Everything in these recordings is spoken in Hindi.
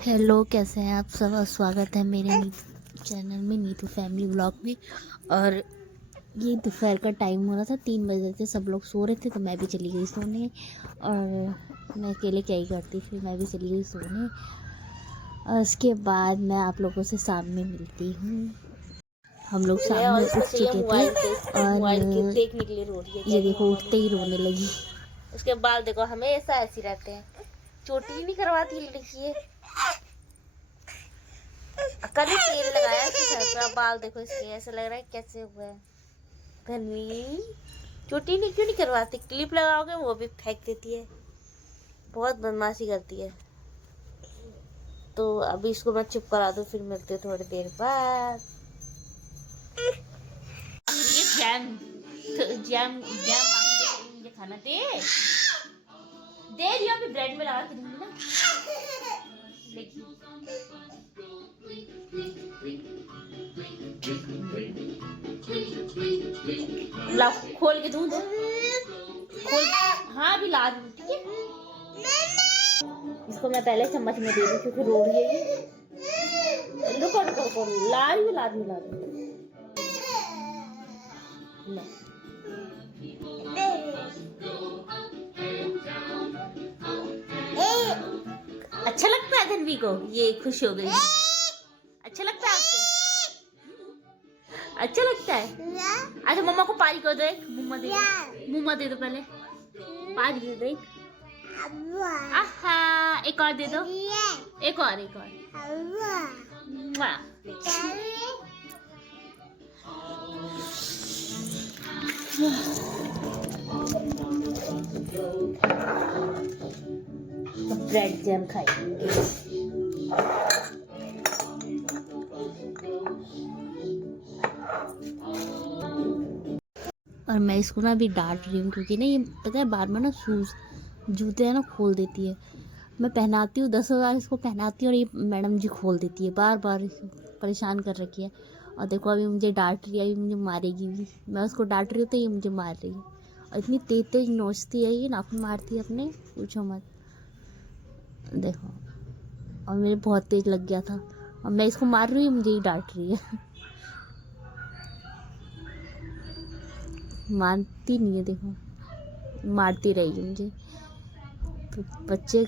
हेलो, कैसे हैं आप सब और स्वागत है मेरे चैनल में नीतू फैमिली व्लॉग में। और ये दोपहर का टाइम हो रहा था, 3 बजे थे, सब लोग सो रहे थे तो मैं भी चली गई सोने। और मैं अकेले क्या ही करती, फिर मैं भी चली गई सोने। और उसके बाद मैं आप लोगों से शाम में मिलती हूँ। हम लोग शाम और में इसको उठ चाहिए चुके थे मोबाइल पे, और मोबाइल के देखने के लिए रो रही है, कह ये रही देखो मम्मा उठते मुझे ही मोबाइल रोने लगी। चाहिए। उसके बाल देखो हमेशा ऐसे रहते हैं, चोटी नहीं करवाती लड़की है। कल ही तेल लगाया इसके सर पे, अब बाल देखो इसके ऐसे लग रहा है कैसे हुए हैं। धनवी चोटी नहीं क्यों नहीं करवाती, क्लिप लगाओगे वो भी फेंक देती है, बहुत बदमाशी करती है। तो अभी इसको मैं चुप करा दूं, फिर मिलते हैं थोड़ी देर बाद। ये जैम जैम जैम मांगी, मुझे खाना दे दियो, अभी ब्रेड में लगा के दूंगी ना। देखिए ला खोल के दूं दो, खोल। हाँ अभी ला दूं, ठीक है। इसको मैं पहले चम्मच में दे दूं क्योंकि रो रही है ये। रुको रुको रुको, ला रही हूँ ला रही हूँ ला रही हूँ। अच्छा लगता है धनवी को, ये खुश हो गई। अच्छा लगता है आपको, अच्छा लगता है। अच्छा मम्मा को पारी कर दो, एक मुम्मा दे दो, मुम्मा दे दो पहले, पारी दे दो एक। आहा एक और दे दो, एक और एक और। मुआ। ब्रेड जैम खाएंगे। और मैं इसको ना अभी डांट रही हूँ क्योंकि ना ये पता है बार बार ना शूज़ जूते है ना खोल देती है। मैं पहनाती हूँ 10 बार इसको पहनाती हूँ और ये मैडम जी खोल देती है, बार बार परेशान कर रखी है। और देखो अभी मुझे डांट रही है, अभी मुझे मारेगी भी। मैं उसको डांट रही हूँ तो ये मुझे मार रही है। और इतनी तेज तेज नोचती है, ये नाखून मारती है अपने, पूछो मत। देखो और मेरे बहुत तेज लग गया था और मैं इसको मार रही हूँ, मुझे ही डांट रही है। मानती नहीं है, देखो मारती रहेगी मुझे। तो बच्चे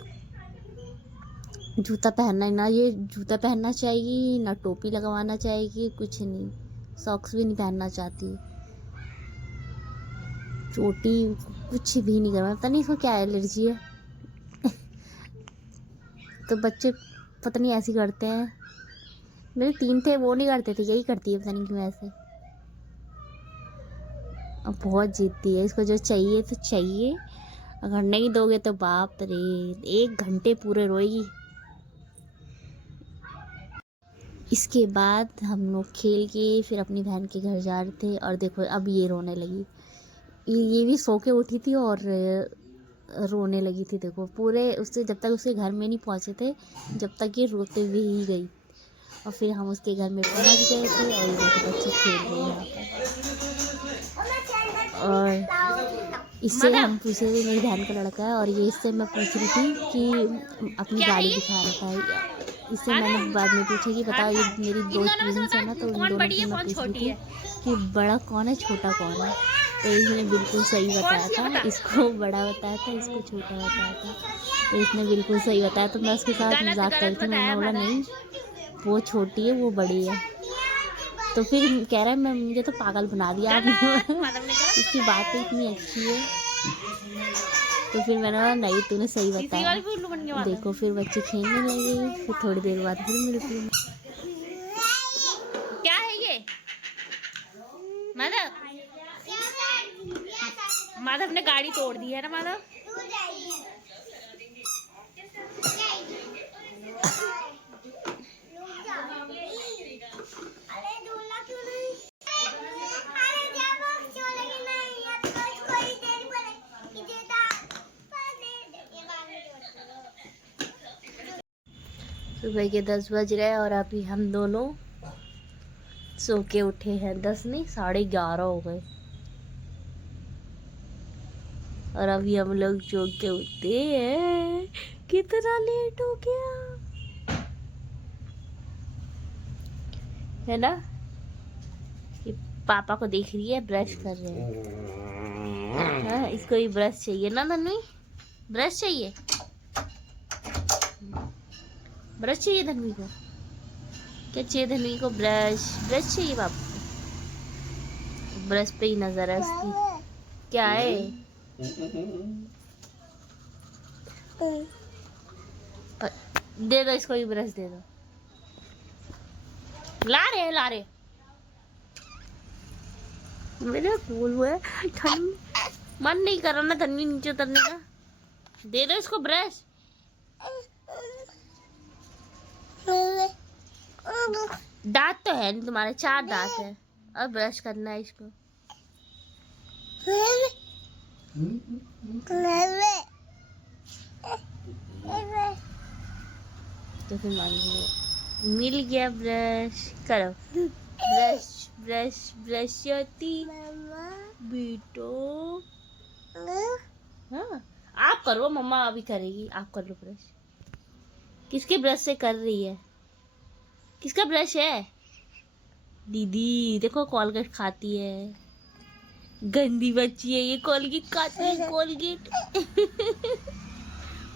जूता पहनना ना, ये जूता पहनना चाहिए ना, टोपी लगवाना चाहिए, कुछ नहीं। सॉक्स भी नहीं पहनना चाहती, चोटी कुछ भी नहीं करवा, पता नहीं इसको क्या एलर्जी है। तो बच्चे पता नहीं ऐसे करते हैं। मेरे 3 थे, वो नहीं करते थे, यही करती है, पता नहीं क्यों ऐसे। अब बहुत जिद्दी है, इसको जो चाहिए तो चाहिए, अगर नहीं दोगे तो बाप रे 1 घंटे पूरे रोएगी। इसके बाद हम लोग खेल के फिर अपनी बहन के घर जा रहे थे और देखो अब ये रोने लगी। ये भी सो के उठी थी और रोने लगी थी। देखो पूरे उससे जब तक उसके घर में नहीं पहुंचे थे, जब तक ये रोते हुए ही गई। और फिर हम उसके घर में पहुंच गए थे और ये देखो बच्चे खेल रहे हैं यहाँ पर। और इससे हम पूछे थे, मेरी बहन का लड़का है, और ये इससे मैं पूछ रही थी कि अपनी गाड़ी दिखा रहा था। इससे मैंने बाद में पूछा कि बता, ये मेरी 2 ट्विंस है ना, तो इन दोनों से मैं पूछ रही थी कि बड़ा कौन है छोटा कौन है। तो इसने बिल्कुल सही बताया था, इसको बड़ा बताया था, इसको छोटा बताया था। तो इसने बिल्कुल सही बताया, तो मैं उसके साथ मजाक कर रही थी। मैंने बोला नहीं वो छोटी है वो बड़ी है। तो फिर कह रहा है मैं, मुझे तो पागल बना दिया आपने। इसकी बातें इतनी अच्छी है। तो फिर मैंने बोला नहीं तूने सही बताया। देखो फिर बच्चे खेलने लगे, फिर थोड़ी देर बाद फिर मिलती हूँ। क्या है ये माधव? माधव ने गाड़ी तोड़ दी है ना माधव। सुबह के 10 बज रहे हैं और अभी हम दोनों सो के उठे हैं। 10 नहीं 11:30 हो गए और अभी हम लोग सो के उठते हैं। कितना लेट हो गया। है ना। ये पापा को देख रही है, ब्रश कर रहे हैं। हाँ, इसको भी ब्रश चाहिए ना धन्वी, ब्रश चाहिए, ब्रश चाहिए धन्वी को। क्या चाहिए धन्वी को? ब्रश, ब्रश चाहिए पापा को। ब्रश पे ही नजर है उसकी। क्या है? दे दो इसको भी ब्रश दे दो। ला रहे मेरे फूल हुए। ठंड मन नहीं कर रहा ना तन्वी नीचे उतरने का। दे दो इसको ब्रश। दांत तो है नहीं तुम्हारे, 4 दांत है और ब्रश करना है इसको। तो फिर मान लीजिए मिल गया ब्रश। करो ब्रश ब्रश ब्रश होती बेटो। हाँ आप करो, मम्मा अभी करेगी, आप कर लो ब्रश। किसके ब्रश से कर रही है? किसका ब्रश है? दीदी देखो कोलगेट खाती है, गंदी बच्ची है ये, कोलगेट खाती है कोलगेट।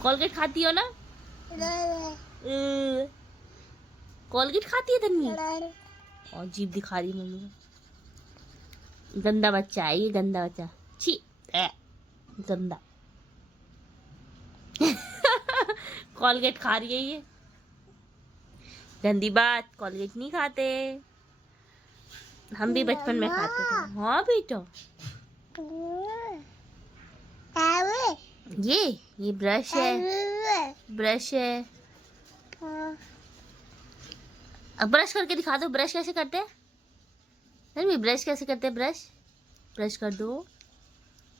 कोलगेट खाती हो ना? कोलगेट खाती है तन्वी और जीभ दिखा रही मम्मी को। गंदा बच्चा है ये, गंदा बच्चा, छी गंदा। कोलगेट खा रही है ये, गंदी बात। कोलगेट नहीं खाते, हम भी बचपन में खाते थे। हाँ बेटा, ये ब्रश है, ब्रश है। अब ब्रश करके दिखा दो, ब्रश कैसे करते हैं? नहीं ब्रश कैसे करते हैं? ब्रश, ब्रश कर दो,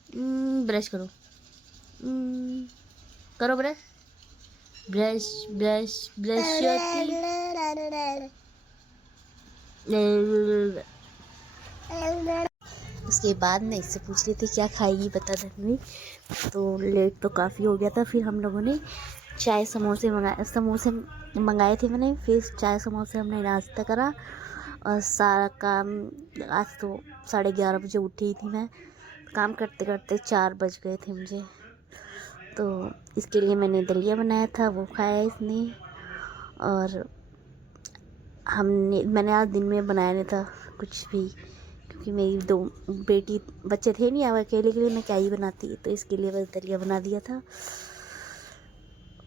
ब्रश करो, करो ब्रश, ब्रश ब्रश ब्रश उसके बाद मैं इससे पूछ रही थी क्या खाएगी बता धन्वी। तो लेट तो काफ़ी हो गया था, फिर हम लोगों ने चाय समोसे मंगाए थे मैंने। फिर चाय समोसे हमने नाश्ता करा और सारा काम, आज तो 11:30 बजे उठी थी मैं, काम करते करते 4 बज गए थे मुझे। तो इसके लिए मैंने दलिया बनाया था, वो खाया इसने। और मैंने आज दिन में बनाया नहीं था कुछ भी, क्योंकि मेरी 2 बच्चे थे नहीं, अब अकेले के लिए मैं क्या ही बनाती, तो इसके लिए बस दलिया बना दिया था।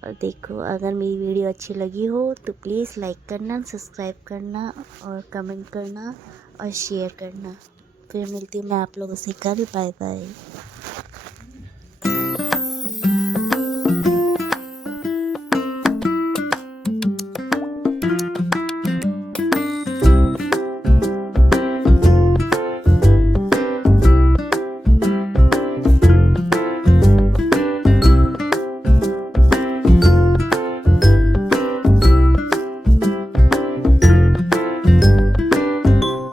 और देखो, अगर मेरी वीडियो अच्छी लगी हो तो प्लीज़ लाइक करना, सब्सक्राइब करना और कमेंट करना और शेयर करना। फिर मिलती हूँ मैं आप लोगों से कल। Bye bye.